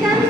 Thank you.